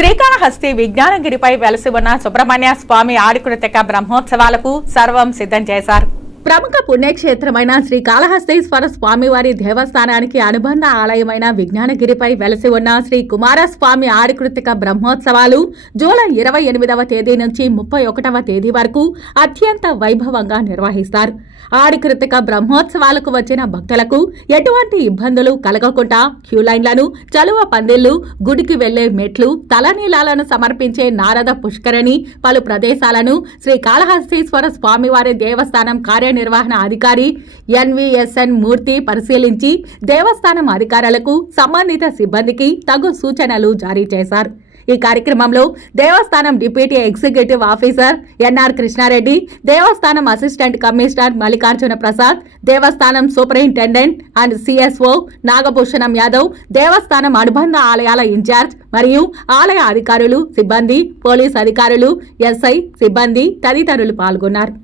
శ్రీకాళహస్తి విజ్ఞానగిరిపై వెలసి ఉన్న సుబ్రహ్మణ్య స్వామి ఆడికృతిక బ్రహ్మోత్సవాలకు సర్వం సిద్ధం చేశారు. ప్రముఖ పుణ్యక్షేత్రమైన శ్రీ కాళహస్తీశ్వర స్వామివారి దేవస్థానానికి అనుబంధ ఆలయమైన విజ్ఞానగిరిపై వెలసి ఉన్న శ్రీ కుమారస్వామి ఆడికృతిక బ్రహ్మోత్సవాలు జూలై ఇరవై ఎనిమిదవ తేదీ నుంచి ముప్పై ఒకటవ తేదీ వరకు అత్యంత వైభవంగా నిర్వహిస్తారు. ఆడికృతిక బ్రహ్మోత్సవాలకు వచ్చిన భక్తులకు ఎటువంటి ఇబ్బందులు కలగకుండా క్యూలైన్లను చలువ పందిళ్ళు గుడికి వెళ్ళే మెట్లు తలనీలాలను సమర్పించే నారద పుష్కరణి పలు ప్రదేశాలను శ్రీ కాళహస్తీశ్వర స్వామివారి దేవస్థానం కార్యనిర్వహణ అధికారి ఎన్విఎస్ఎన్ మూర్తి పరిశీలించి దేవస్థానం అధికారులకు సంబంధిత సిబ్బందికి తగు సూచనలు జారీ చేశారు. ఈ కార్యక్రమంలో దేవస్థానం deputy executive officer NR Krishna Reddy Devasthanam assistant commissioner Mallikarjuna Prasad Devasthanam superintendent and CSO Nagabhushanam Yadav దేవస్థానం అనుబంధ ఆలయాల ఇన్ఛార్జ్ మరియు ఆలయ అధికారులు సిబ్బంది పోలీస్ అధికారులు ఎస్ఐ సిబ్బంది తదితరులు పాల్గొన్నారు.